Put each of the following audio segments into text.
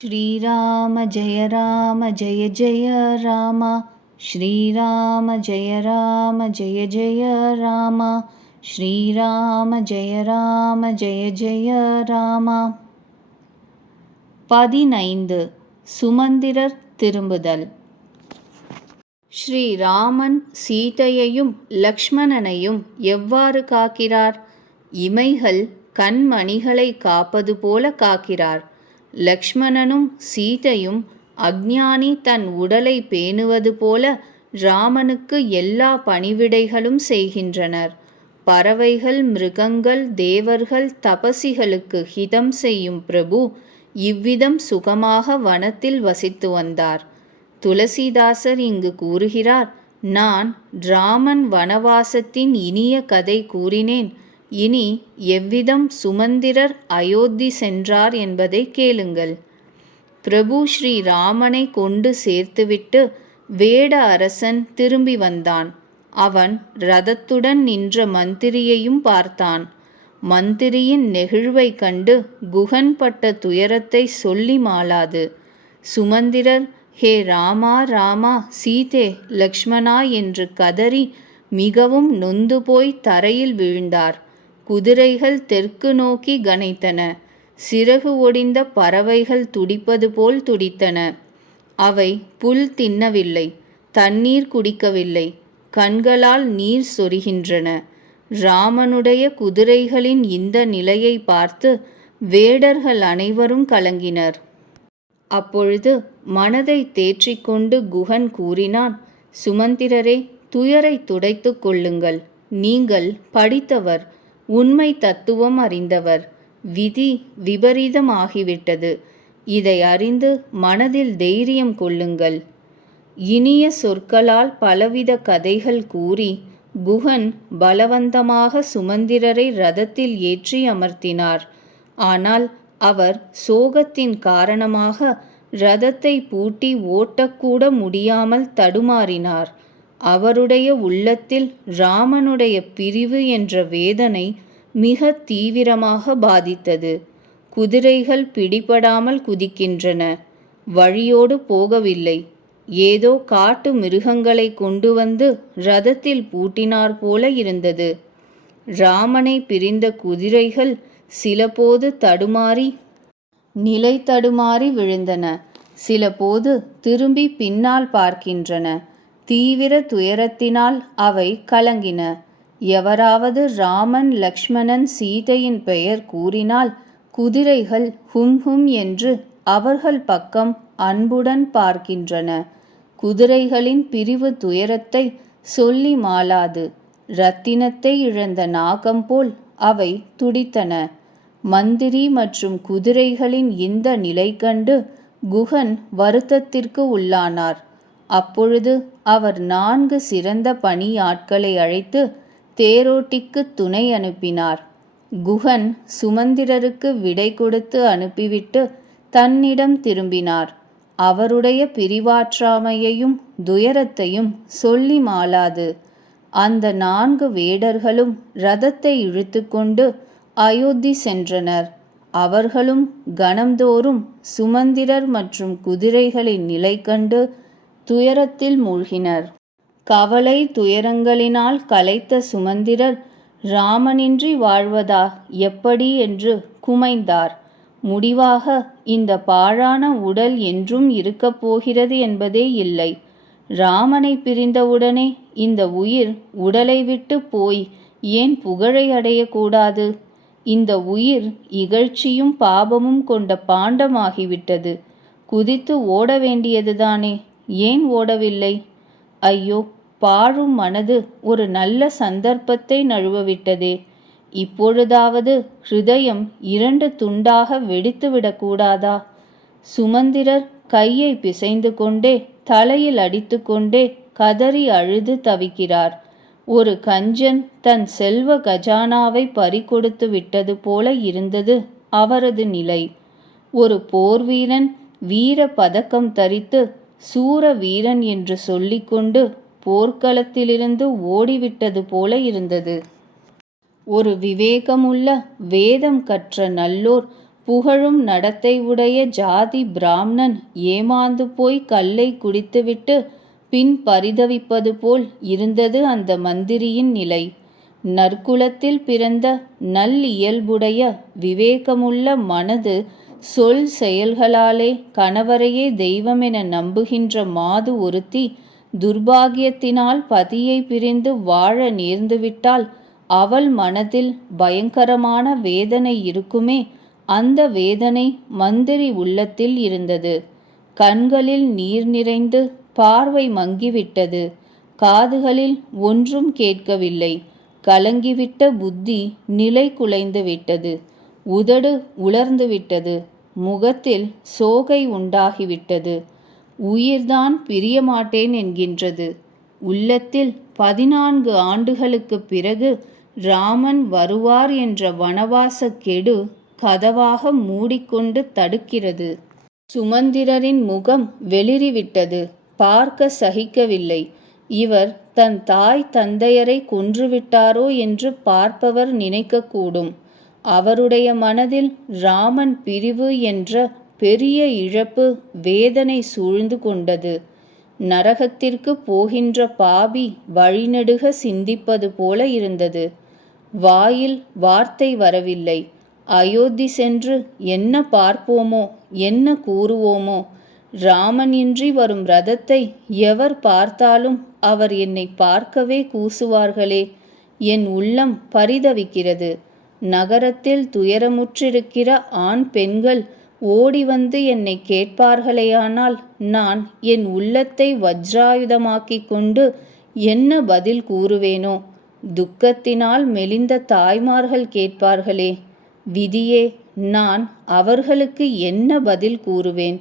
श्रीराम जय राम जय जय राम श्रीराम जय राम जय जय राम श्रीराम जय राम जय जय ராமா பதினைந்து சுமந்திரர் திரும்புதல் ஸ்ரீராமன் சீதையையும் லக்ஷ்மணனையும் எவ்வாறு காக்கிறார் இமைகள் கண்மணிகளை காப்பது போல காக்கிறார் லக்ஷ்மணனும் சீதையும் அக்ஞானி தன் உடலை பேணுவது போல ராமனுக்கு எல்லா பணிவிடைகளும் செய்கின்றனர். பறவைகள் மிருகங்கள் தேவர்கள் தபசிகளுக்கு ஹிதம் செய்யும் பிரபு இவ்விதம் சுகமாக வனத்தில் வசித்து வந்தார். துளசிதாசர் இங்கு கூறுகிறார் நான் ராமன் வனவாசத்தின் இனிய கதை கூறினேன். இனி எவ்விதம் சுமந்திரர் அயோத்தி சென்றார் என்பதை கேளுங்கள். பிரபு ஸ்ரீ ராமனை கொண்டு சேர்த்துவிட்டு வேட அரசன் திரும்பி வந்தான். அவன் ரதத்துடன் நின்ற மந்திரியையும் பார்த்தான். மந்திரியின் நெகிழ்வை கண்டு குகன் பட்ட துயரத்தை சொல்லி மாளாது. சுமந்திரர் ஹே ராமா ராமா சீதே லக்ஷ்மணா என்று கதறி மிகவும் நொந்து போய் தரையில் விழுந்தார். குதிரைகள் தெற்கு நோக்கி கனைத்தன. சிறகு ஒடிந்த பறவைகள் துடிப்பது போல் துடித்தன. அவை புல் தின்னவில்லை தண்ணீர் குடிக்கவில்லை கண்களால் நீர் சொரிகின்றன. ராமனுடைய குதிரைகளின் இந்த நிலையை பார்த்து வேடர்கள் அனைவரும் கலங்கினர். அப்பொழுது மனதை தேற்றிக்கொண்டு குகன் கூறினான் சுமந்திரரே துயரை துடைத்து கொள்ளுங்கள். நீங்கள் படித்தவர் உண்மை தத்துவம் அறிந்தவர். விதி விபரீதமாகிவிட்டது. இதை அறிந்து மனதில் தைரியம் கொள்ளுங்கள். இனிய சொற்களால் பலவித கதைகள் கூறி குகன் பலவந்தமாக சுமந்திரரை ரதத்தில் ஏற்றி அமர்த்தினார். ஆனால் அவர் சோகத்தின் காரணமாக ரதத்தை பூட்டி ஓட்டக்கூட முடியாமல் தடுமாறினார். அவருடைய உள்ளத்தில் ராமனுடைய பிரிவு என்ற வேதனை மிக தீவிரமாக பாதித்தது. குதிரைகள் பிடிபடாமல் குதிக்கின்றன. வழியோடு போகவில்லை. ஏதோ காட்டு மிருகங்களை கொண்டு வந்து ரதத்தில் பூட்டினார் போல இருந்தது. ராமனை பிரிந்த குதிரைகள் சிலபோது தடுமாறி நிலை தடுமாறி விழுந்தன. சிலபோது திரும்பி பின்னால் பார்க்கின்றன. தீவிர துயரத்தினால் அவை கலங்கின. எவராவது ராமன் லக்ஷ்மணன் சீதையின் பெயர் கூறினால் குதிரைகள் ஹும் ஹும் என்று அவர்கள் பக்கம் அன்புடன் பார்க்கின்றன. குதிரைகளின் பிரிவு துயரத்தை சொல்லி மாளாது. ரத்தினத்தை இழந்த நாகம் போல் அவை துடித்தன. மந்திரி மற்றும் குதிரைகளின் இந்த நிலை கண்டு குகன் வருத்தத்திற்கு உள்ளானார். அப்பொழுது அவர் நான்கு சிறந்த பணியாட்களை அழைத்து தேரோட்டிக்கு துணை அனுப்பினார். குகன் சுமந்திரருக்கு விடை கொடுத்து அனுப்பிவிட்டு தன்னிடம் திரும்பினார். அவருடைய பிரிவாற்றாமையையும் துயரத்தையும் சொல்லி மாளாது. அந்த நான்கு வேடர்களும் ரதத்தை இழுத்துக்கொண்டு அயோத்தி சென்றனர். அவர்களும் கணம்தோறும் சுமந்திரர் மற்றும் குதிரைகளின் நிலை கண்டு துயரத்தில் மூழ்கினர். கவலை துயரங்களினால் கலைத்த சுமந்திரர் ராமனின்றி வாழ்வதா? எப்படி? என்று குமைந்தார். முடிவாக இந்த பாழான உடல் என்றும் இருக்கப் போகிறது என்பதே இல்லை. ராமனை பிரிந்தவுடனே இந்த உயிர் உடலை விட்டு போய் ஏன் புகழை அடையக்கூடாது? இந்த உயிர் இகழ்ச்சியும் பாபமும் கொண்ட பாண்டமாகிவிட்டது. குதித்து ஓட வேண்டியதுதானே? ஏன் ஓடவில்லை? ஐயோ பாழும் மனது ஒரு நல்ல சந்தர்ப்பத்தை நழுவவிட்டதே. இப்பொழுதாவது ஹிருதயம் இரண்டு துண்டாக வெடித்துவிடக்கூடாதா சுமந்திரர் கையை பிசைந்து கொண்டே தலையில் அடித்துக்கொண்டே கதறி அழுது தவிக்கிறார். ஒரு கஞ்சன் தன் செல்வ கஜானாவை பறிகொடுத்து விட்டது போல இருந்தது அவரது நிலை. ஒரு போர்வீரன் வீர பதக்கம் தரித்து சூர வீரன் என்று சொல்லிக்கொண்டு போர்க்களத்திலிருந்து ஓடிவிட்டது போல இருந்தது. ஒரு விவேகமுள்ள வேதம் கற்ற நல்லோர் புகழும் நடத்தை உடைய ஜாதி பிராமணன் ஏமாந்து போய் கல்லை குடித்துவிட்டு பின் பரிதவிப்பது போல் இருந்தது அந்த மந்திரியின் நிலை. நற்குலத்தில் பிறந்த நல் இயல்புடைய விவேகமுள்ள மனது சொல் செயல்களாலே கணவரையே தெய்வமென நம்புகின்ற மாது ஒருத்தி துர்பாகியத்தினால் பதியை பிரிந்து வாழ நேர்ந்துவிட்டால் அவள் மனதில் பயங்கரமான வேதனை இருக்குமே. அந்த வேதனை மந்திரி உள்ளத்தில் இருந்தது. கண்களில் நீர் நிறைந்து பார்வை மங்கிவிட்டது. காதுகளில் ஒன்றும் கேட்கவில்லை. கலங்கிவிட்ட புத்தி நிலை குலைந்து விட்டது. உதடு உலர்ந்துவிட்டது முகத்தில் சோகை உண்டாகிவிட்டது. உயிர்தான் பிரியமாட்டேன் என்கின்றது. உள்ளத்தில் பதினான்கு ஆண்டுகளுக்குப் பிறகு ராமன் வருவார் என்ற வனவாச கெடு கதவாக மூடிக்கொண்டு தடுக்கிறது. சுமந்திரரின் முகம் வெளிறிவிட்டது. பார்க்க சகிக்கவில்லை. இவர் தன் தாய் தந்தையரை கொன்றுவிட்டாரோ என்று பார்ப்பவர் நினைக்கக்கூடும். அவருடைய மனதில் ராமன் பிரிவு என்ற பெரிய இழப்பு வேதனை சூழ்ந்து கொண்டது. நரகத்திற்கு போகின்ற பாபி வழிநெடுக சிந்திப்பது போல இருந்தது. வாயில் வார்த்தை வரவில்லை. அயோத்தி சென்று என்ன பார்ப்போமோ என்ன கூறுவோமோ ராமன் இன்றி வரும் ரதத்தை எவர் பார்த்தாலும் அவர் என்னை பார்க்கவே கூசுவார்களே. என் உள்ளம் பரிதவிக்கிறது. நகரத்தில் துயரமுற்றிருக்கிற ஆண் பெண்கள் ஓடி வந்து என்னை கேட்பார்களேயானால் நான் என் உள்ளத்தை வஜ்ராயுதமாக்கிக் கொண்டு என்ன பதில் கூறுவேனோ? துக்கத்தினால் மெலிந்த தாய்மார்கள் கேட்பார்களே விதியே நான் அவர்களுக்கு என்ன பதில் கூறுவேன்?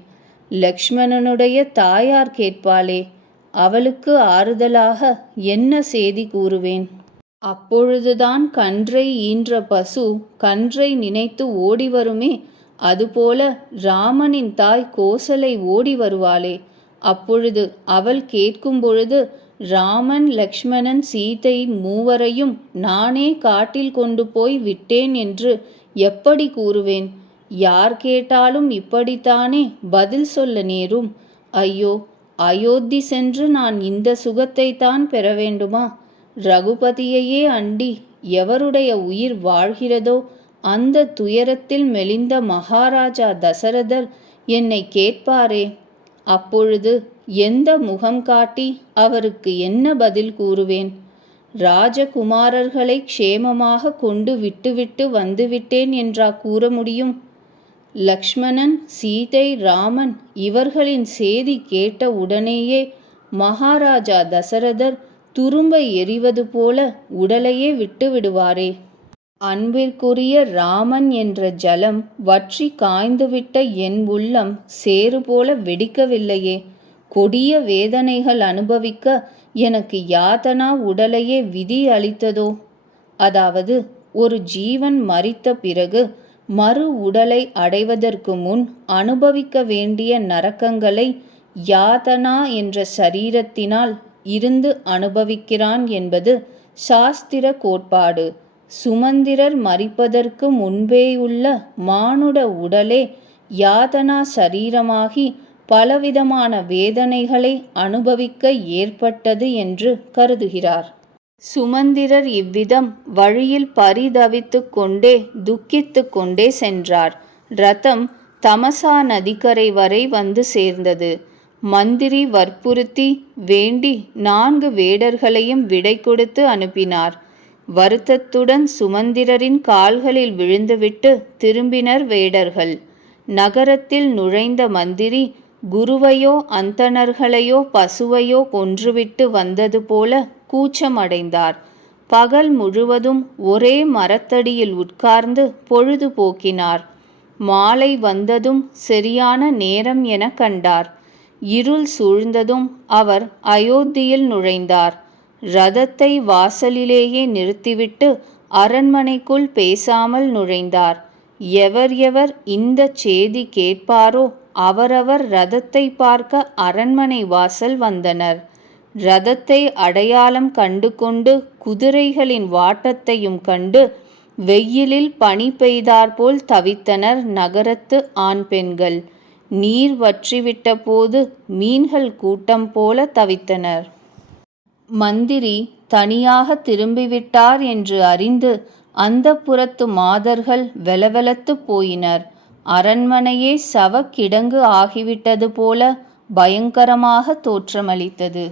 லக்ஷ்மணனுடைய தாயார் கேட்பாளே அவளுக்கு ஆறுதலாக என்ன செய்தி கூறுவேன்? அப்பொழுதுதான் கன்றை ஈன்ற பசு கன்றை நினைத்து ஓடி வருமே அதுபோல ராமனின் தாய் கோசலை ஓடி வருவாளே. அப்பொழுது அவள் கேட்கும் பொழுது ராமன் லக்ஷ்மணன் சீதை மூவரையும் நானே காட்டில் கொண்டு போய் விட்டேன் என்று எப்படி கூறுவேன்? யார் கேட்டாலும் இப்படித்தானே பதில் சொல்ல நேரும். ஐயோ அயோத்தி சென்று நான் இந்த சுகத்தை தான் பெற வேண்டுமா? ரகுபதியையே அண்டி எவருடைய உயிர் வாழ்கிறதோ அந்த துயரத்தில் மெலிந்த மகாராஜா தசரதர் என்னை கேட்பாரே? அப்பொழுது எந்த முகம் காட்டி அவருக்கு என்ன பதில் கூறுவேன்? ராஜகுமாரர்களை க்ஷேமமாக கொண்டு விட்டுவிட்டு வந்துவிட்டேன் என்றா கூற முடியும்? லக்ஷ்மணன் சீதை ராமன் இவர்களின் செய்தி கேட்ட உடனேயே மகாராஜா தசரதர் துரும்பை எறிவது போல உடலையே விட்டு விடுவாரே அன்பிற்குரிய ராமன் என்ற ஜலம் வற்றி காய்ந்துவிட்ட என் உள்ளம் சேறு போல வெடிக்கவில்லையே. கொடிய வேதனைகள் அனுபவிக்க எனக்கு யாதனா உடலையே விதி அளித்ததோ? அதாவது ஒரு ஜீவன் மறித்த பிறகு மறு உடலை அடைவதற்கு முன் அனுபவிக்க வேண்டிய நரக்கங்களை யாதனா என்ற சரீரத்தினால் இருந்து அனுபவிக்கிறான் என்பது சாஸ்திர கோட்பாடு. சுமந்திரர் மறிப்பதற்கு முன்பேயுள்ள மானுட உடலே யாதனா சரீரமாகி பலவிதமான வேதனைகளை அனுபவிக்க ஏற்பட்டது என்று கருதுகிறார். சுமந்திரர் இவ்விதம் வழியில் பரிதவித்து கொண்டே துக்கித்து கொண்டே சென்றார். ரதம் தமசா நதிக்கரை வரை வந்து சேர்ந்தது. மந்திரி வற்புறுத்தி வேண்டி நான்கு வேடர்களையும் விடை கொடுத்து அனுப்பினார். வருத்தத்துடன் சுமந்திரரின் கால்களில் விழுந்துவிட்டு திரும்பினர் வேடர்கள். நகரத்தில் நுழைந்த மந்திரி குருவையோ அந்தணர்களையோ பசுவையோ கொன்றுவிட்டு வந்தது போல கூச்சமடைந்தார். பகல் முழுவதும் ஒரே மரத்தடியில் உட்கார்ந்து பொழுது போக்கினார். மாலை வந்ததும் சரியான நேரம் என கண்டார். இருள் சூழ்ந்ததும் அவர் அயோத்தியில் நுழைந்தார். ரதத்தை வாசலிலேயே நிறுத்திவிட்டு அரண்மனைக்குள் பேசாமல் நுழைந்தார் எவர் எவர் இந்த சேதி கேட்பாரோ அவரவர் ரதத்தை பார்க்க அரண்மனை வாசல் வந்தனர் ரதத்தை அடையாளம் கண்டு கொண்டு குதிரைகளின் வாட்டத்தையும் கண்டு வெயிலில் பனி பெய்தாற்போல் தவித்தனர் நகரத்து ஆண் பெண்கள். நீர் வற்றிவிட்ட போது மீன்கள் கூட்டம் போல தவித்தனர். மந்திரி தனியாக திரும்பிவிட்டார் என்று அறிந்து அந்தப்புரத்து மாதர்கள் வெலவெலத்துப் போயினர். அரண்மனையே சவக்கிடங்கு ஆகிவிட்டது போல பயங்கரமாக தோற்றமளித்தது.